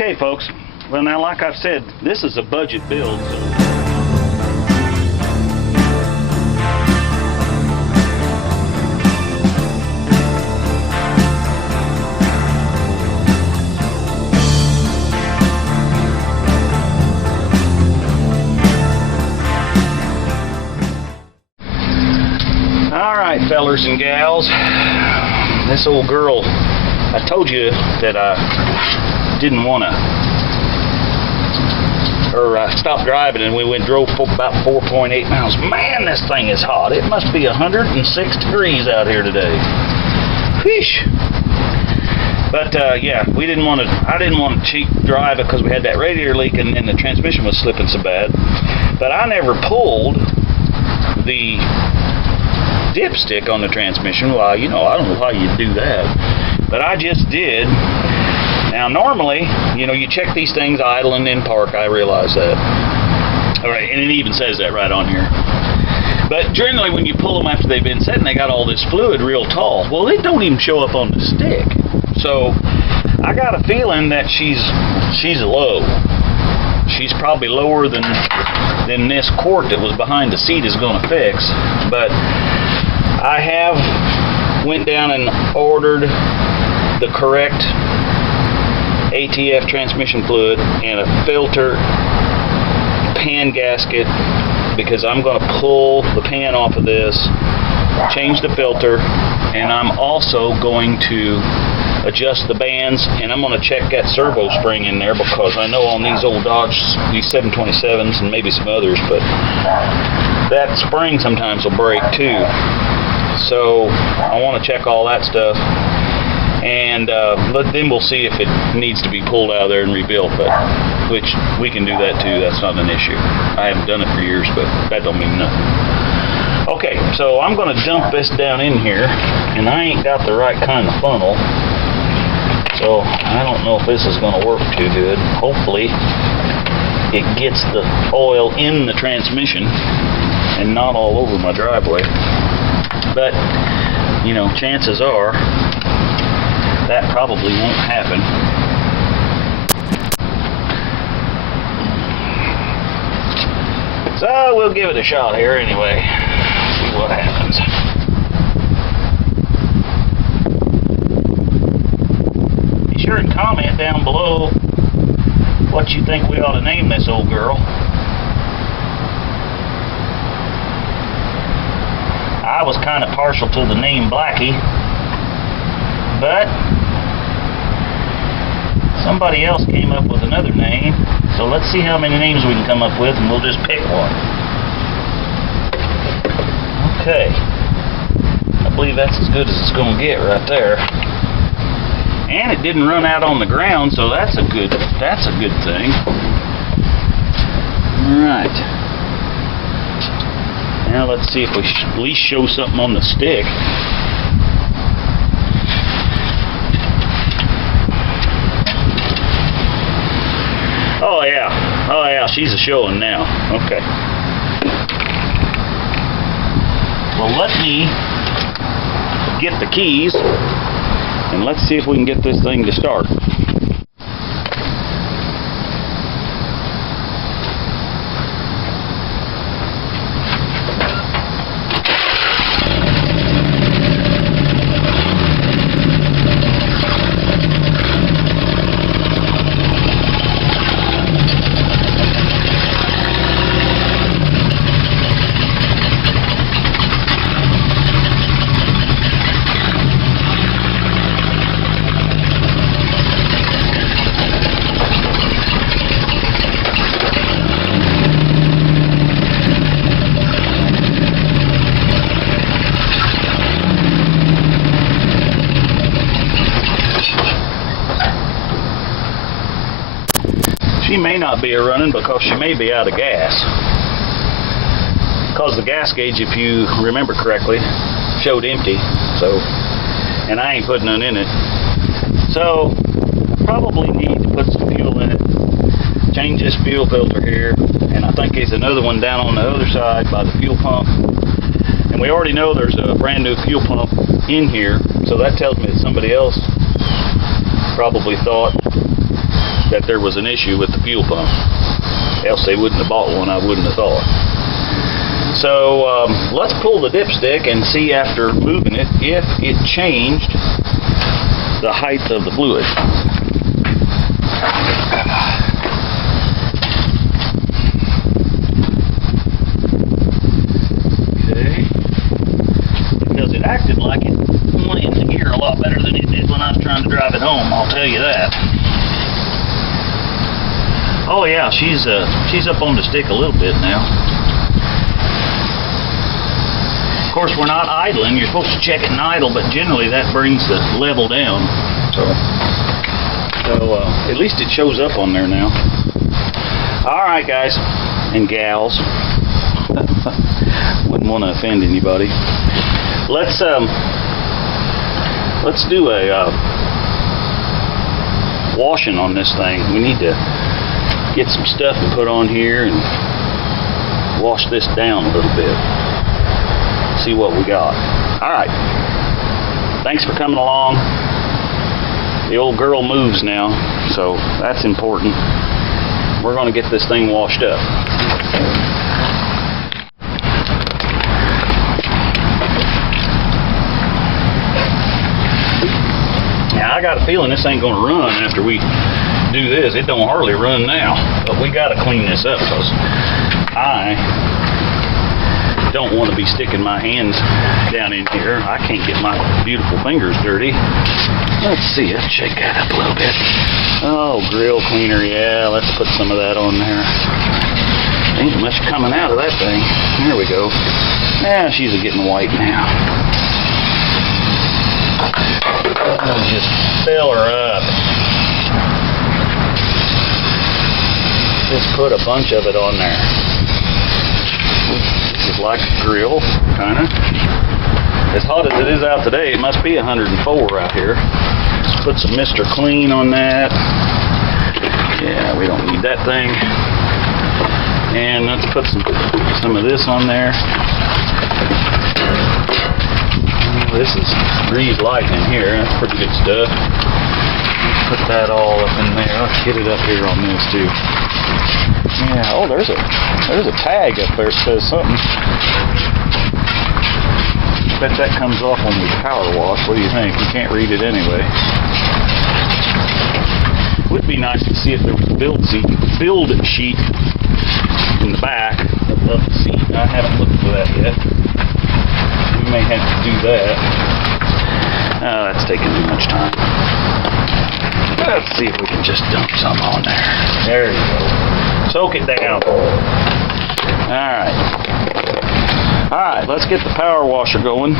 Okay, folks. Well, now, like I've said, this is a budget build. All right, fellers and gals. This old girl, I told you that I didn't want to, I stopped driving and we drove for about 4.8 miles. Man, this thing is hot. It must be 106 degrees out here today. Wheesh. But yeah, I didn't want to cheap drive it because we had that radiator leak and the transmission was slipping so bad. But I never pulled the dipstick on the transmission. Well, I don't know how you do that, but I just did. Now, normally, you check these things idle and in park. I realize that. All right, and it even says that right on here. But generally, when you pull them after they've been sitting, they got all this fluid real tall. Well, it don't even show up on the stick. So I got a feeling that she's low. She's probably lower than this quart that was behind the seat is going to fix. But I have went down and ordered the correct ATF transmission fluid and a filter pan gasket, because I'm going to pull the pan off of this, change the filter, and I'm also going to adjust the bands, and I'm going to check that servo spring in there, because I know on these old Dodge, these 727s and maybe some others, but that spring sometimes will break too. So I want to check all that stuff, and then we'll see if it needs to be pulled out of there and rebuilt, but which we can do that too. That's not an issue. I haven't done it for years, but that don't mean nothing. Okay, so I'm going to dump this down in here, and I ain't got the right kind of funnel, so I don't know if this is going to work too good. Hopefully it gets the oil in the transmission and not all over my driveway. But, chances are that probably won't happen. So we'll give it a shot here anyway. See what happens. Be sure and comment down below what you think we ought to name this old girl. I was kind of partial to the name Blackie, but somebody else came up with another name, so let's see how many names we can come up with, and we'll just pick one. Okay, I believe that's as good as it's going to get right there. And it didn't run out on the ground, so that's a good thing. All right. Now let's see if we at least show something on the stick. Oh yeah, she's a showing now. Okay. Well, let me get the keys and let's see if we can get this thing to start. She may not be running because she may be out of gas. Because the gas gauge, if you remember correctly, showed empty. So, and I ain't putting none in it. So, probably need to put some fuel in it. Change this fuel filter here, and I think there's another one down on the other side by the fuel pump. And we already know there's a brand new fuel pump in here, so that tells me that somebody else probably thought that there was an issue with the fuel pump. Else they wouldn't have bought one, I wouldn't have thought. So let's pull the dipstick and see after moving it if it changed the height of the fluid. Okay. Because it acted like it went in the gear a lot better than it did when I was trying to drive it home, I'll tell you that. Oh yeah, she's up on the stick a little bit now. Of course, we're not idling. You're supposed to check it and idle, but generally that brings the level down. So at least it shows up on there now. All right, guys and gals. Wouldn't want to offend anybody. Let's do a washing on this thing. We need to get some stuff and put on here and wash this down a little bit. See what we got. All right. Thanks for coming along. The old girl moves now, so that's important. We're going to get this thing washed up. Now, I got a feeling this ain't going to run after we do this. It don't hardly run now, but we got to clean this up because I don't want to be sticking my hands down in here. I can't get my beautiful fingers dirty. Let's see, let's shake that up a little bit. Oh, grill cleaner, yeah, let's put some of that on there. Ain't much coming out of that thing. There we go. Yeah, she's getting white now. Just fill her up. Just put a bunch of it on there. This is like a grill, kind of. As hot as it is out today, it must be 104 out here. Just put some Mr. Clean on that. Yeah, we don't need that thing. And let's put some of this on there. This is Breeze Light in here. That's pretty good stuff. Let's put that all up in there. Let's get it up here on this too. Yeah. Oh, there's a tag up there that says something. Bet that comes off when we power wash. What do you think? You can't read it anyway. Would be nice to see if there was a build sheet in the back of the seat. I haven't looked for that yet. We may have to do that. Oh, that's taking too much time. Let's see if we can just dump some on there. There you go. Soak it down. Alright, let's get the power washer going.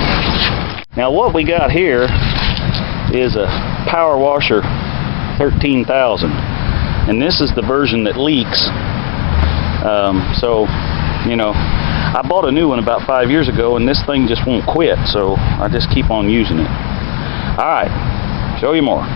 Now what we got here is a power washer 13,000. And this is the version that leaks. So, you know, I bought a new one about 5 years ago and this thing just won't quit. So I just keep on using it. Alright, show you more.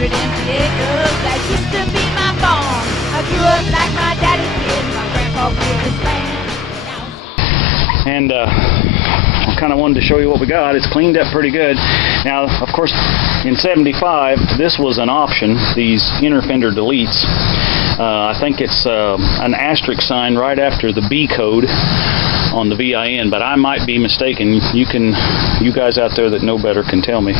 100 empty acres that used to be my farm. I grew up like my daddy did, my grandpa grew his land. And I kind of wanted to show you what we got. It's cleaned up pretty good. Now, of course, in 75, this was an option, these inner fender deletes. I think it's an asterisk sign right after the B code on the VIN, but I might be mistaken. You guys out there that know better can tell me.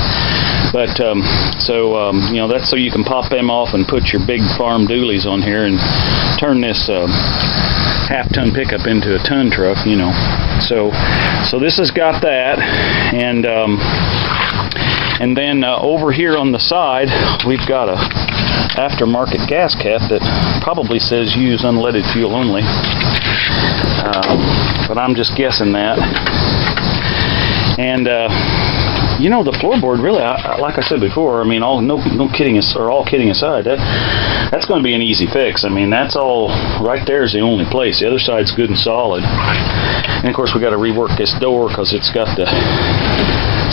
But you know, that's so you can pop them off and put your big farm dualies on here and turn this half-ton pickup into a ton truck, you know. So this has got that, and then over here on the side we've got a aftermarket gas cap that probably says use unleaded fuel only, but I'm just guessing that. And you know, the floorboard really, like I said before, I mean, all kidding aside, that's going to be an easy fix. I mean, that's all right there is the only place. The other side's good and solid. And of course, we got to rework this door because it's got the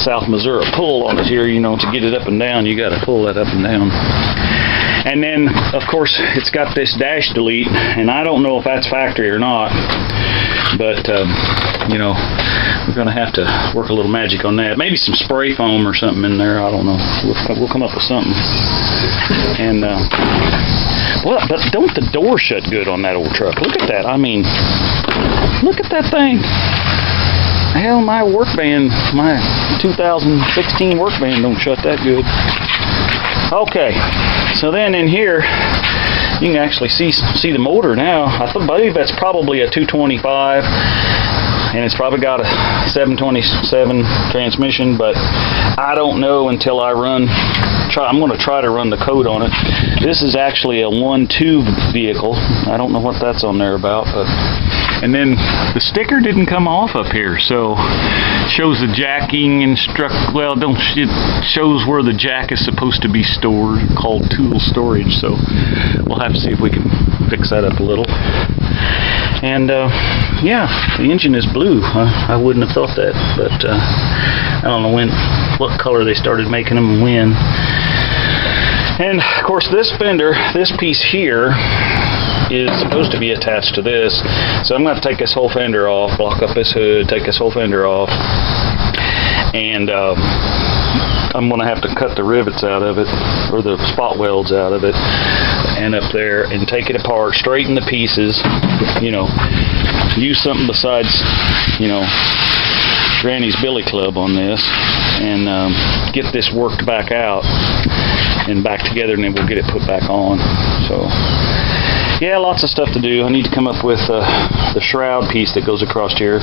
South Missouri pull on it here. You know, to get it up and down, you got to pull that up and down. And then, of course, it's got this dash delete, and I don't know if that's factory or not, but you know, we're going to have to work a little magic on that. Maybe some spray foam or something in there. I don't know. We'll come up with something. And well, but don't the door shut good on that old truck? Look at that. I mean, look at that thing. Hell, my work van, my 2016 work van don't shut that good. Okay, so then in here, you can actually see the motor now. I believe that's probably a 225, and it's probably got a 727 transmission, but I don't know until I I'm going to try to run the code on it. This is actually a 1-tube vehicle. I don't know what that's on there about, but... And then the sticker didn't come off up here, so it shows the jacking it shows where the jack is supposed to be stored, called tool storage, so we'll have to see if we can fix that up a little. And yeah, the engine is blue. I wouldn't have thought that, but I don't know what color they started making them and when. And of course, this fender, this piece here, is supposed to be attached to this, so I'm going to take this whole fender off, block up this hood, take this whole fender off, and I'm going to have to cut the rivets out of it, or the spot welds out of it, and up there, and take it apart, straighten the pieces, you know, use something besides, you know, Granny's Billy Club on this, and get this worked back out and back together, and then we'll get it put back on. So yeah, lots of stuff to do. I need to come up with the shroud piece that goes across here.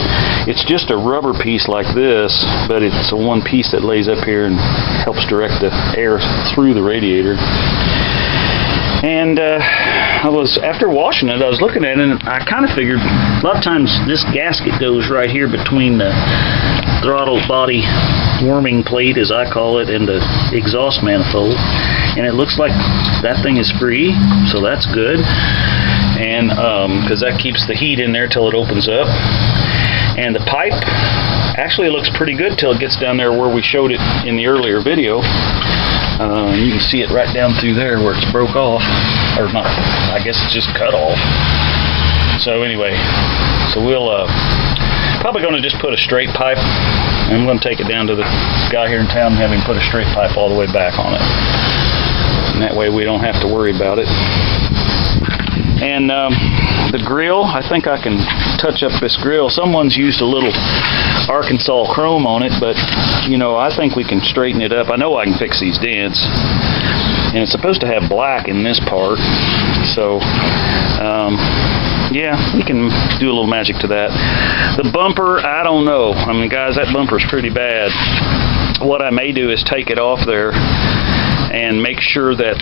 It's just a rubber piece like this, but it's a one piece that lays up here and helps direct the air through the radiator. And after washing it, I was looking at it, and I kind of figured a lot of times this gasket goes right here between the throttle body warming plate, as I call it, and the exhaust manifold. And it looks like that thing is free, so that's good. And because that keeps the heat in there till it opens up. And the pipe actually looks pretty good till it gets down there where we showed it in the earlier video. You can see it right down through there where it's broke off, or not, I guess it's just cut off. So anyway, so we'll probably going to just put a straight pipe, and I'm going to take it down to the guy here in town and have him put a straight pipe all the way back on it. And that way we don't have to worry about it. And the grill, I think I can touch up this grill. Someone's used a little Arkansas chrome on it, but you know, I think we can straighten it up. I know I can fix these dents, and it's supposed to have black in this part, so yeah, we can do a little magic to that. The bumper, I don't know. I mean, guys, that bumper's pretty bad. What I may do is take it off there and make sure that,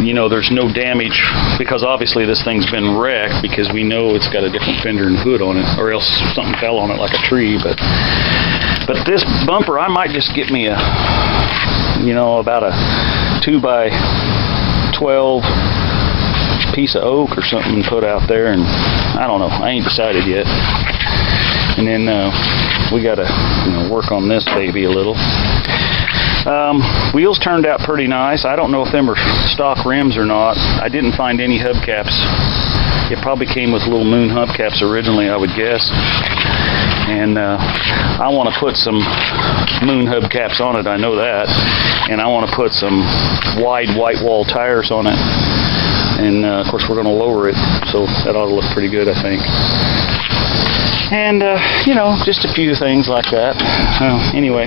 you know, there's no damage, because obviously this thing's been wrecked, because we know it's got a different fender and hood on it, or else something fell on it like a tree. But this bumper, I might just get me a, you know, about a 2x12 piece of oak or something and put out there, and I don't know, I ain't decided yet. And then we gotta, you know, work on this baby a little. Wheels turned out pretty nice. I don't know if them are stock rims or not. I didn't find any hubcaps. It probably came with little Moon hubcaps originally, I would guess. And I want to put some Moon hubcaps on it, I know that. And I want to put some wide white wall tires on it. And of course we're going to lower it, so that ought to look pretty good, I think. And you know, just a few things like that. Anyway,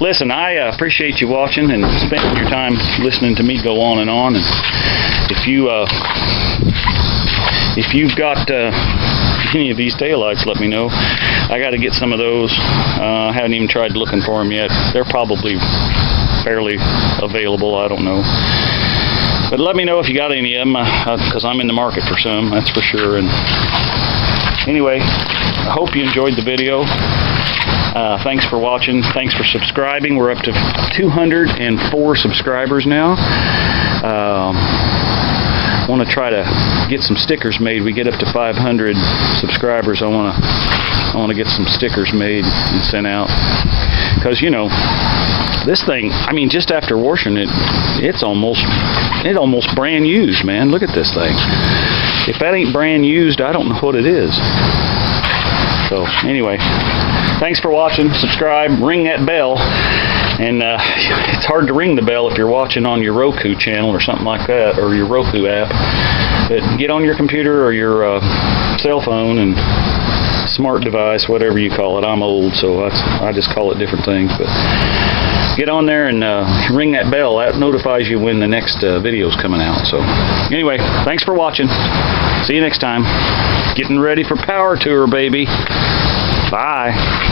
listen, I appreciate you watching and spending your time listening to me go on. And if you've got any of these taillights, let me know. I got to get some of those. I haven't even tried looking for them yet. They're probably fairly available, I don't know. But let me know if you got any of them, because I'm in the market for some, that's for sure. And anyway, I hope you enjoyed the video. Thanks for watching. Thanks for subscribing. We're up to 204 subscribers now. I want to try to get some stickers made. We get up to 500 subscribers. I want to get some stickers made and sent out, because you know, this thing, I mean, just after washing it, it's almost brand used, man. Look at this thing. If that ain't brand used, I don't know what it is. So anyway, thanks for watching. Subscribe, ring that bell. And it's hard to ring the bell if you're watching on your Roku channel or something like that, or your Roku app. But get on your computer or your cell phone and smart device, whatever you call it. I'm old, so I just call it different things. But get on there and ring that bell. That notifies you when the next video's coming out. So anyway, thanks for watching. See you next time. Getting ready for Power Tour, baby. Bye.